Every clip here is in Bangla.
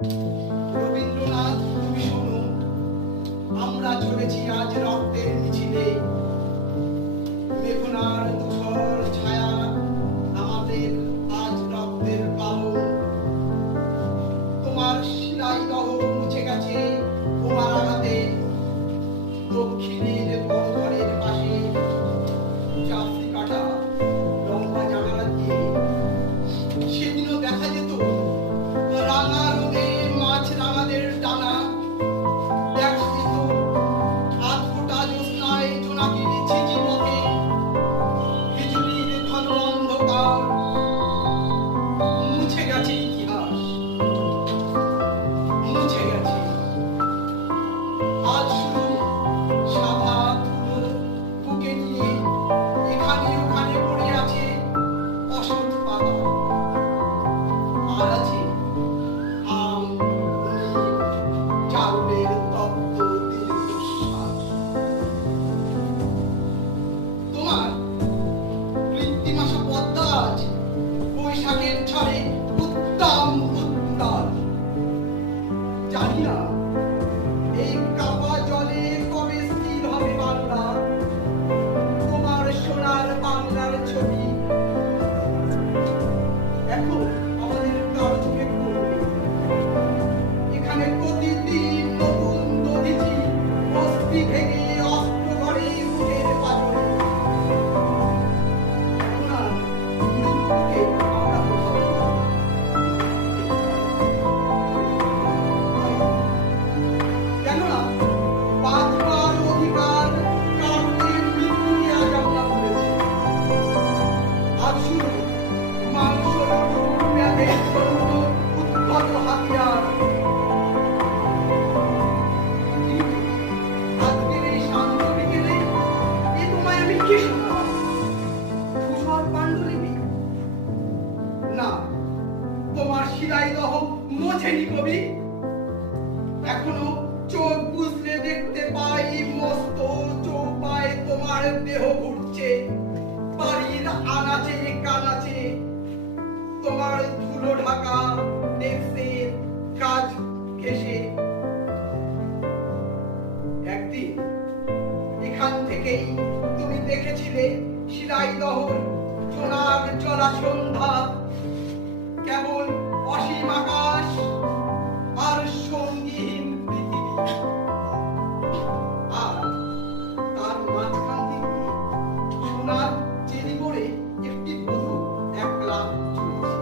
রবীন্দ্রনাথ তুমি শোনো, আমরা চলেছি আজ রক্তের মিছিলে। মেঘনার ধূসর ছায়া আমাদের আজ রক্তের পালন। তোমার শিলাই লহ মুছে গেছে তোমার আঘাতে। দক্ষিণের বড় ঘরের পাশে চাষি কাটা লম্বা জানালা দিয়ে সেদিনও দেখা যেত রাঙা রোদে মাছ রাঙাদের ডানা। দেখা যেত আধ ফোটা জ্যোৎস্নায় জোনাকির ঝিঝি পথে বিজুলির ঘন অন্ধকার। মুছে গেছে ইতিহাস, মুছে গেছে। আজ শুধু সাদা ধুলো বুকে নিয়ে এখানে ওখানে পড়ে আছে অসৎ পাতা। আর আছে আম, নিম, চাউলের তপ্ত দীর্ঘশ্বাস। তোমার কৃত্রিমাশা পদ্মা আজ বৈশাখের ঝড়ে উত্তম উত্তাল। জানি না এই কাপা জলে কবে স্থির হবে বাংলা। তোমার সোনার বাংলার ছবি এখন আমাদের কারো চোখে পড়বে। এখানে প্রতিদিন নতুন দধিচি বস্তি ভেঙে অস্ত্র ধরে বুকের পাথরে। এখন আর মৃত্যুকে আমরা বোঝাবো না। কেননা বাঁচবার অধিকার কাউকে মৃত্যুকে আজ আমরা বলেছি। আজ শুরু মাংসর ব্যাধের জন্য উদ্ভট হাতিয়ার। কিন্তু আজকের এই শান্ত বিকেলে এ তোমায় আমি কি শুনলাম? ধূসর পাণ্ডুলিপি? না, তোমার শিলাই লহ মোছেনি কবি। এখনো চোখ বুঝলে দেখতে পাই মস্ত চৌপায় তোমার দেহ ঘুরছে বাড়ির আনাচে কানাচে। তোমার ধুলো ঢাকা ডেস্কের কাজ ঘেঁষে। একদিন এখান থেকেই তুমি দেখেছিলে শিলাই লহর জোনাক জলা সন্ধ্যা। কেবল অসীম আকাশ আর সঙ্গীহীন পৃথিবী। আর তার মাঝখান থেকে সোনার চেরি পড়ে একটি বধূ একলা চলছে।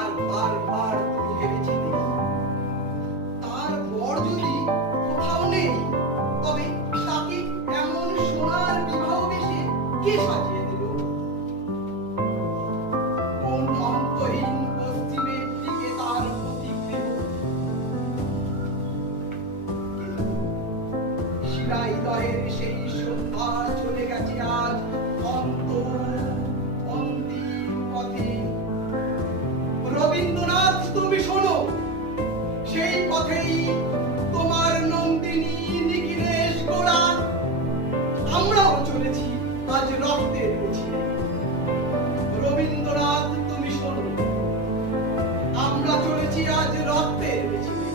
আর বারবার তুমি ভেবেছিলে তার বর যদি কোথাও নেই, তবে তাকে এমন সোনার বিবাহ বেশে কে সাজিয়ে দিল? কোন অন্তহীন পশ্চিমের দিকে তার প্রতিগৃহ? শিলাই লহের সেই সন্ধ্যা চলে গেছে আজ অন্তিম পথে। রবীন্দ্রনাথ তুমি শোনো, সেই পথেই তোমার নন্দিনী নিখিলেশ গোড়া। আমরাও চলেছি আজ রক্তের মিছিলে। রবীন্দ্রনাথ তুমি শোনো, আমরা চলেছি আজ রক্তের মিছিলে।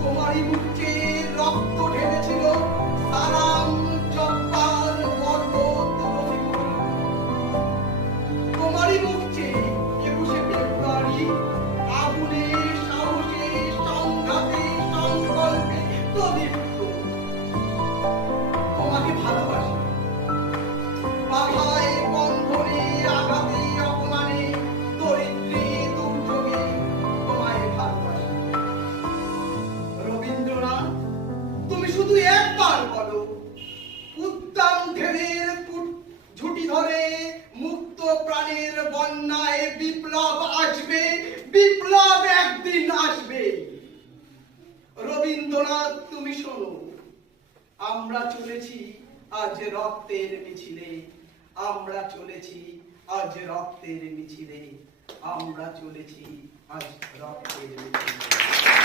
তোমারই মুখে রক্ত ঢেলেছিল সালাম জব্বার বরকত রফিকুল। তোমারই মুখে 21শে ফেব্রুয়ারি আগুনে সাহসে সংঘাতে সংকল্পে প্রদীপ্ত। তোমাকে ভালোবাসি। বাধায় বন্ধনে আঘাতে অপমানে দরিদ্রে দুর্যোগে তোমায় ভালোবাসি। রবীন্দ্রনাথ তুমি শুধু একবার বলো, উদ্দাম ঢেউয়ের ঝুঁটি ধরে মুক্ত প্রাণের বন্যায় বিপ্লব আসবে, বিপ্লব একদিন আসবে। রবীন্দ্রনাথ তুমি শোনো, আমরা চলেছি আজ রক্তের মিছিলে। আমরা চলেছি আজ রক্তের মিছিলে। আমরা চলেছি আজ রক্তের মিছিলে।